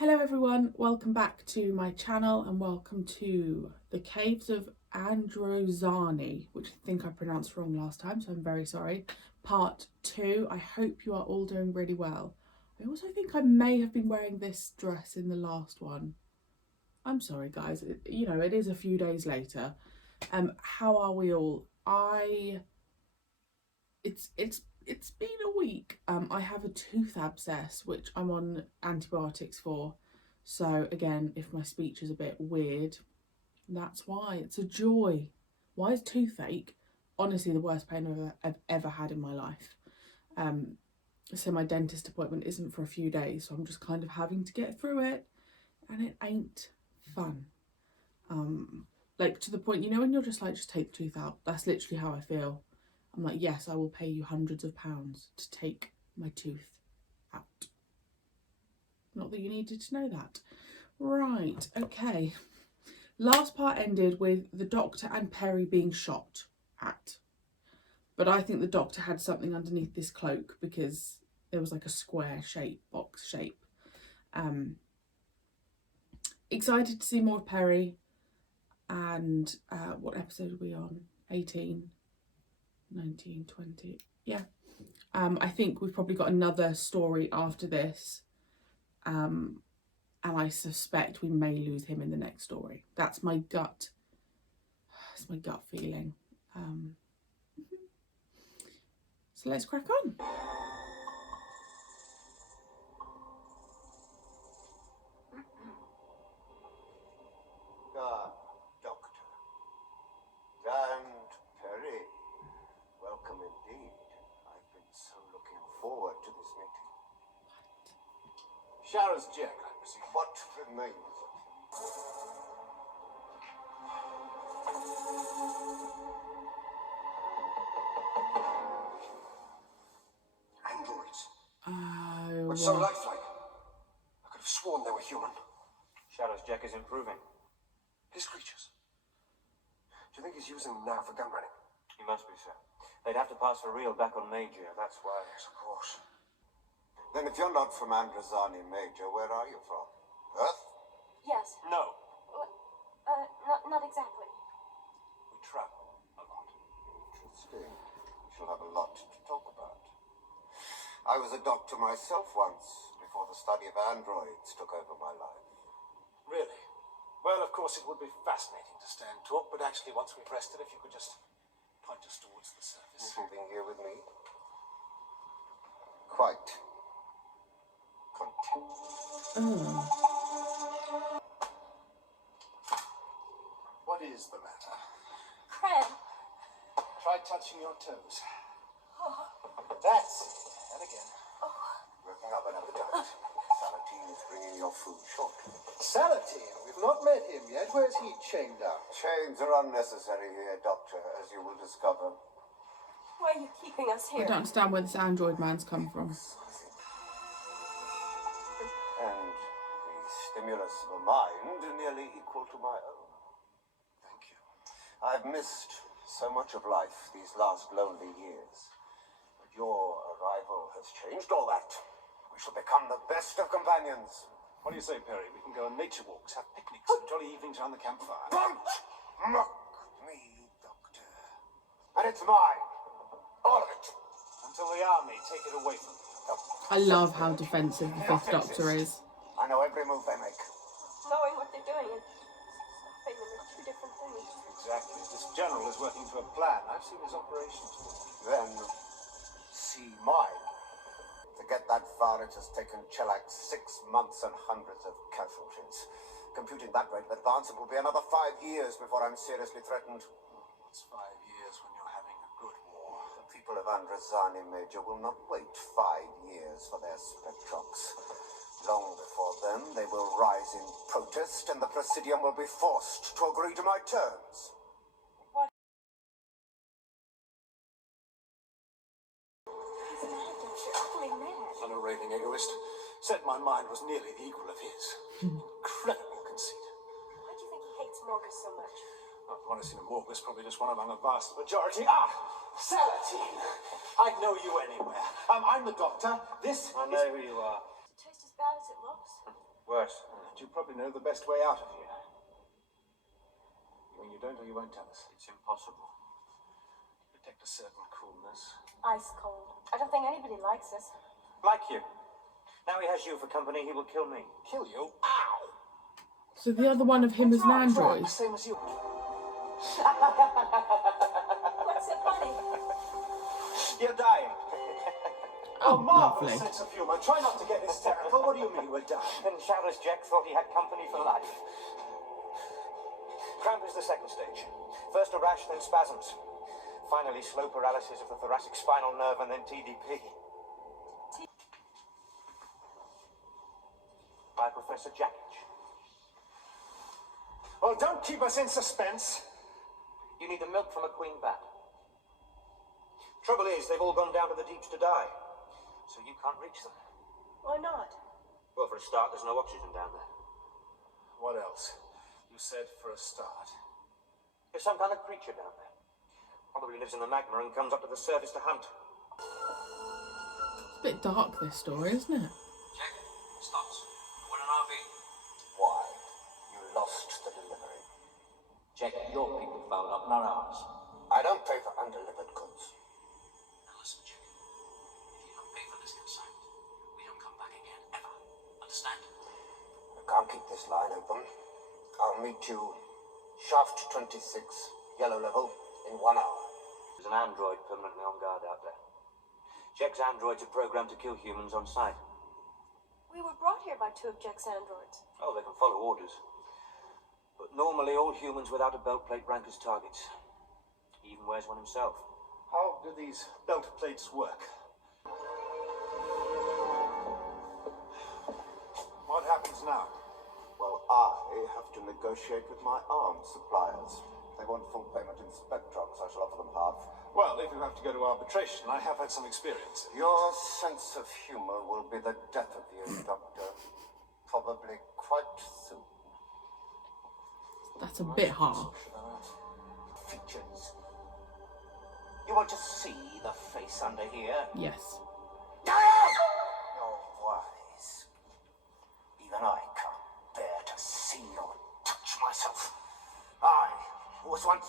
Hello everyone, welcome back to my channel and welcome to the Caves of Androzani, which I think I pronounced wrong last time, so I'm very sorry. Part 2. I hope you are all doing really well. I also think I may have been wearing this dress in the last one. I'm sorry guys, it is a few days later. How are we all? It's been a week. I have a tooth abscess which I'm on antibiotics for. So again, if my speech is a bit weird, that's why. It's a joy. Why is toothache honestly the worst pain I've ever had in my life? So my dentist appointment isn't for a few days, so I'm just kind of having to get through it, and it ain't fun. Like to the point, when you're just like, just take the tooth out. That's literally how I feel. I'm like, yes, I will pay you hundreds of pounds to take my tooth out. Not that you needed to know that. Right, okay. Last part ended with the doctor and Perry being shot at. But I think the doctor had something underneath this cloak because there was like a square shape, box shape. Excited to see more of Perry. And what episode are we on? 18, 19, 20. Yeah. I think we've probably got another story after this. And I suspect we may lose him in the next story. That's my gut. That's my gut feeling. So let's crack on. Doctor. And Perry. Welcome indeed. I've been so looking forward to this meeting. Shara's Jack, I presume. What remains of him? Androids. Oh, But so lifelike. I could have sworn they were human. Shadow's Jack is improving. His creatures. Do you think he's using them now for gun running? He must be, sir. They'd have to pass for real back on Major, that's why. Yes, of course. Then if you're not from Androzani, Major, where are you from? Earth? Yes. No. Not exactly. We travel a lot. Interesting. We shall have a lot to talk about. I was a doctor myself once, before the study of androids took over my life. Really? Well, of course, it would be fascinating to stay and talk, but actually, once we've rested, if you could just point us towards the surface. Being here with me? Quite content. What is the matter? Fred. Try touching your toes. That's it. And again. Working up an appetite. Salatine is bringing your food shortly. Salatine? We've not met him yet. Where's he chained up? Chains are unnecessary here, Doctor, as you will discover. Why are you keeping us I here? don't understand where this android man's come from. And the stimulus of a mind nearly equal to my own. Thank you. I've missed so much of life these last lonely years. But your arrival has changed all that. We shall become the best of companions. What do you say, Perry? We can go on nature walks, have picnics, and jolly evenings around the campfire. Don't mock me, Doctor. And it's mine. All of it. Until the army take it away from you. I love how defensive the Fifth Doctor is. I know every move they make. Knowing what they're doing and stopping them are two different things. Exactly. This general is working to a plan. I've seen his operations. Then see mine. To get that far, it has taken Chellac 6 months and hundreds of casualties. Computing that rate of advance, it will be another 5 years before I'm seriously threatened. What's 5 years when you're having a good war? The people of Androzani, Major, will not wait 5 years for their spectrops. Long before then, they will rise in protest, and the Presidium will be forced to agree to my terms. He's mad, Doctor. Utterly mad. I'm a raving egoist. Said my mind was nearly the equal of his. Incredible conceit. Why do you think he hates Morgus so much? Not one I've seen a Morgus, probably just one among a vast majority. Ah! Salatine! I'd know you anywhere. I'm the doctor. This I know who you are. Does it taste as bad as it looks? Worse. And you probably know the best way out of here. When you don't, or you won't tell us. It's impossible. Protect a certain coolness. Ice cold. I don't think anybody likes us. Like you. Now he has you for company, he will kill me. Kill you? Ow! So the other one of him is an android. Same as you. What's so funny? You're dying. Oh, marvelous lovely. sense of humor. Try not to get hysterical. What do you mean we're dying? Then Shadow's Jack thought he had company for life. Cramp is the second stage. First a rash, then spasms. Finally, slow paralysis of the thoracic spinal nerve, and then TDP. By Professor Jackage. Well, don't keep us in suspense. You need the milk from a queen bat. Trouble is, they've all gone down to the deeps to die. So you can't reach them. Why not? Well, for a start, there's no oxygen down there. What else? You said for a start. There's some kind of creature down there. Probably lives in the magma and comes up to the surface to hunt. It's a bit dark, this story, isn't it? Jack, stops. We're in an RV. Why? You lost the delivery. Jack, your people found up, not ours. I don't pay for undelivered goods. Now listen, Jack. If you don't pay for this consignment, we don't come back again, ever. Understand? I can't keep this line open. I'll meet you shaft 26, yellow level, in 1 hour. There's an android permanently on guard out there. Jack's androids are programmed to kill humans on sight. We were brought here by 2 of Jack's androids. Oh, they can follow orders. But normally all humans without a belt plate rank as targets. He even wears one himself. How do these belt plates work? What happens now? Well, I have to negotiate with my arms suppliers. They want full payment in Spectrox. I shall offer them half. Well, if you have to go to arbitration, I have had some experience. Your sense of humor will be the death of you, Doctor. Probably quite soon. That's a bit harsh. Features. You want to see the face under here? Yes. You're wise. Even I can't bear to see or touch myself. I was once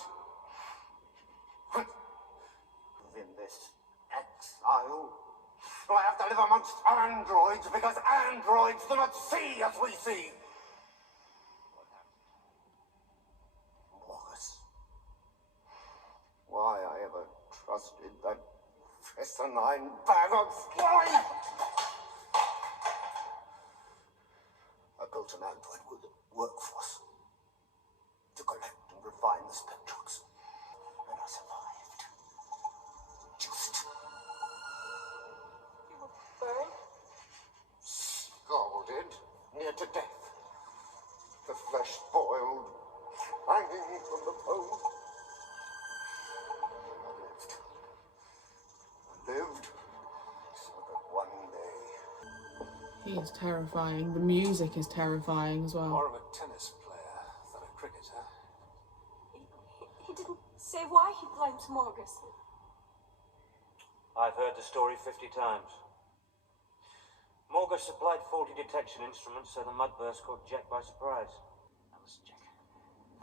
in this exile. I have to live amongst androids because androids do not see as we see. Morgus. Why I ever trusted that asinine bag of swine! I built an android workforce to collect and refine the Spectrox. And I survived. Just You were burned? scalded near to death. The flesh boiled, hanging from the bone. I lived so that one day He is terrifying. The music is terrifying as well. More of a tennis player than a cricketer. He didn't say why he blames Morgus. I've heard the story 50 times. Morgus supplied faulty detection instruments, so the mudburst caught Jack by surprise. Now listen, Jack.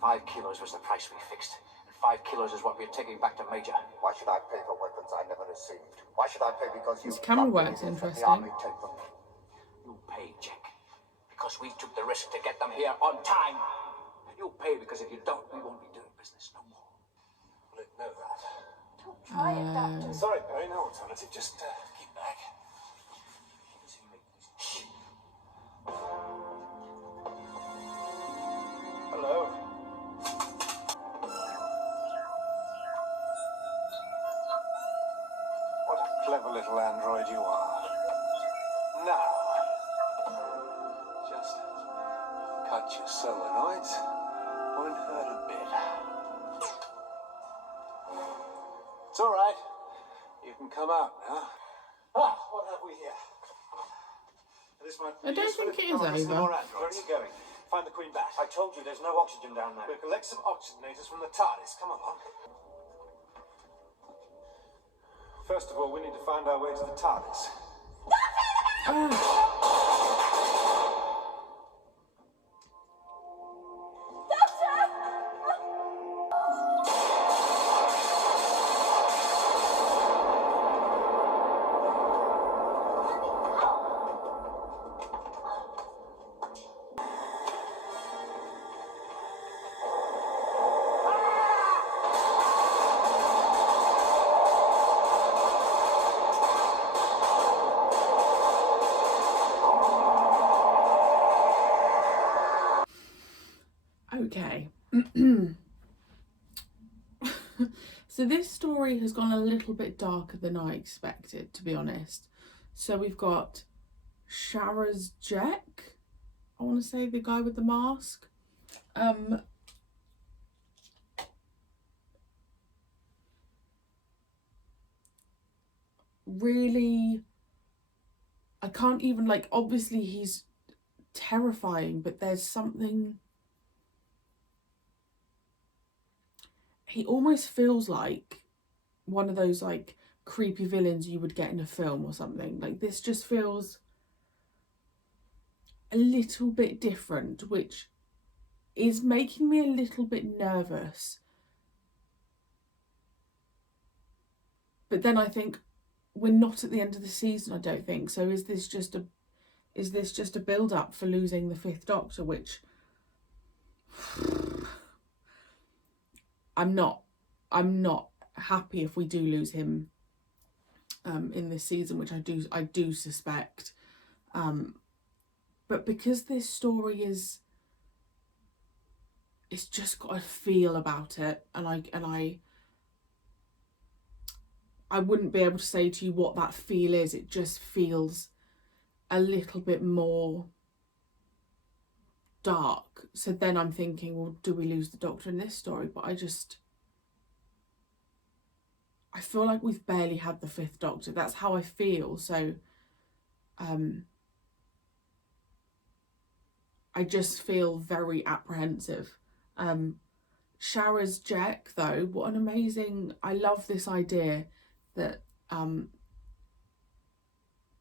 5 kilos was the price we fixed. And 5 kilos is what we're taking back to Major. why should I pay for weapons I never received? Why should I pay because you His camera got work's me and let interesting. the army take them? You pay, Jack. Because we took the risk to get them here on time. You pay because if you don't, we won't be doing business no more. Well, it know that. Don't try it, Doctor. Sorry, Perry, no alternative. Just keep back. Hello. What a clever little android you are. Now, just cut your solenoids. Won't hurt a bit. It's all right. You can come out now. What have we here? This might be I don't useful think if it you is can't listen to over. more Where are androids. you going? Find the Queen Bat. I told you there's no oxygen down there. We'll collect some oxygenators from the TARDIS. Come along. First of all, we need to find our way to the TARDIS. Okay. So this story has gone a little bit darker than I expected, to be honest. So we've got Sharaz Jack, I want to say, the guy with the mask. Really, I can't even, like, obviously he's terrifying, but there's something, he almost feels like one of those like creepy villains you would get in a film or something. Like, this just feels a little bit different, which is making me a little bit nervous. But then I think we're not at the end of the season, I don't think. So is this just a build up for losing the Fifth Doctor, which I'm not happy if we do lose him in this season, which I do suspect. But because this story it's just got a feel about it, and I wouldn't be able to say to you what that feel is. It just feels a little bit more dark. So then I'm thinking, well, do we lose the Doctor in this story? But I feel like we've barely had the Fifth Doctor. That's how I feel. So I just feel very apprehensive. Sharaz Jack, though, what an amazing, I love this idea that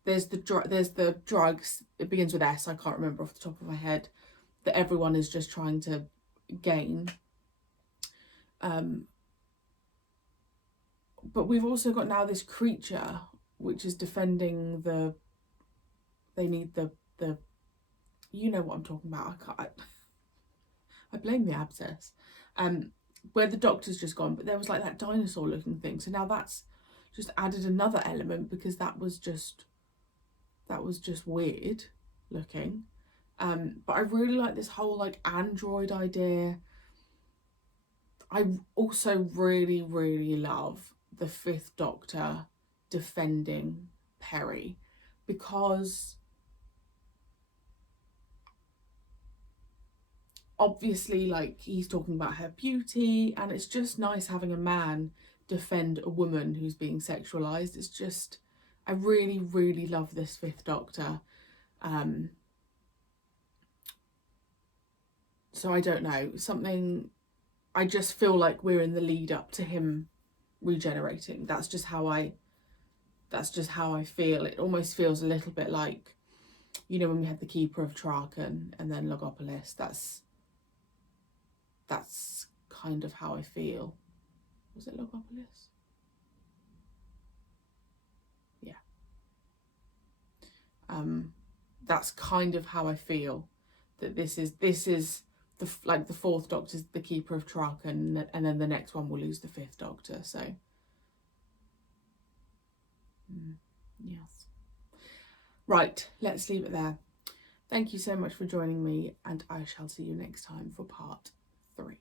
there's the drugs, it begins with S, I can't remember off the top of my head, that everyone is just trying to gain. But we've also got now this creature which is defending they need the you know what I'm talking about. I blame the abscess. Where the Doctor's just gone, but there was like that dinosaur looking thing. So now that's just added another element, because that was just weird looking. But I really like this whole like android idea. I also really, really love the Fifth Doctor defending Peri, because obviously, like, he's talking about her beauty, and it's just nice having a man defend a woman who's being sexualized. It's just, I really, really love this Fifth Doctor. So I don't know, something, I just feel like we're in the lead up to him regenerating. That's just how I feel. It almost feels a little bit like, you know, when we had the Keeper of Traken and then Logopolis. That's kind of how I feel. Was it Logopolis? Yeah. That's kind of how I feel, that this is the Fourth Doctor's the Keeper of Traken, and then the next one will lose the Fifth Doctor. So yes. Right, let's leave it there. Thank you so much for joining me, and I shall see you next time for part 3.